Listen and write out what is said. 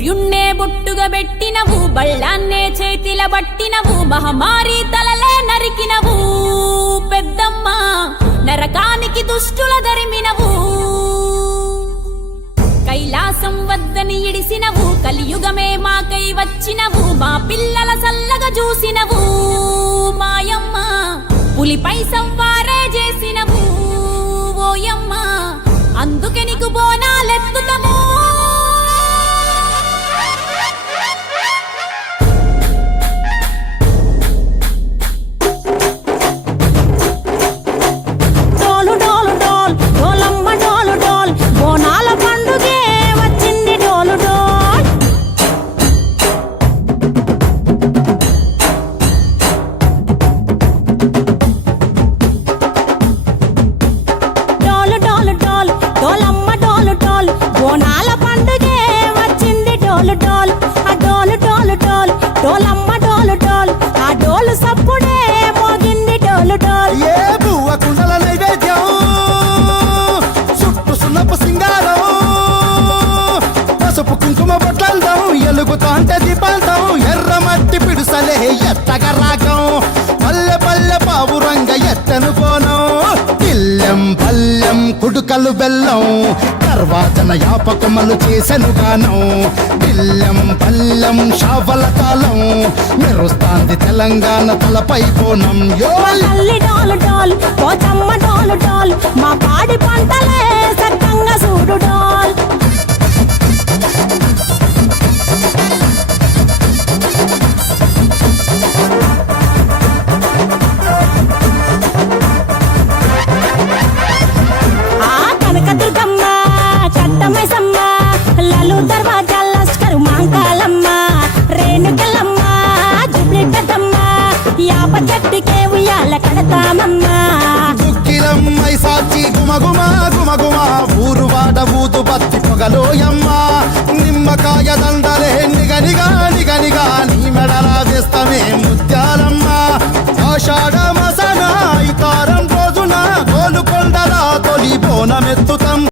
సూర్యున్నే బొట్టుగా పెట్టినవు, బళ్ళాన్నే చేతిల బట్టినవు, మహమారి తలలే నరికినవు పెద్దమ్మ, నరకానికి దుష్టుల దరిమినవు. కైలాసం వద్దని ఇడిసినవు, కలియుగమే మాకై వచ్చినవు, మా పిల్లల సల్లగా చూసినవు మాయమ్మ, పులిపై సంవారే చేసినవు ఓయమ్మ, అందుకే నీకు బోనాలెత్తుతము. ఎలుగుతాంటే దీపాలతం ఎర్రమట్టి పిడుసలే ఎత్తగా రాగం, పల్లె పల్లె పావురంగ ఎత్తను కోనం, పిల్లెం పల్లెం కుడుకలు బెల్లం, తర్వాతన యాపకమలు చేసెను గానం, పిల్లెం పల్లెం షావల తాళం, మెరుస్తాంది తెలంగాణ తలపై కోణం. మా పాడి పంటలే సక్కంగా చూడు డాల్. దుక్కిలమ్మై సాచి గుమగుమ గుమగుమ, ఊరు వాడ ఊదు బత్తి పొగలోయమ్మ, నిమ్మకాయ దండ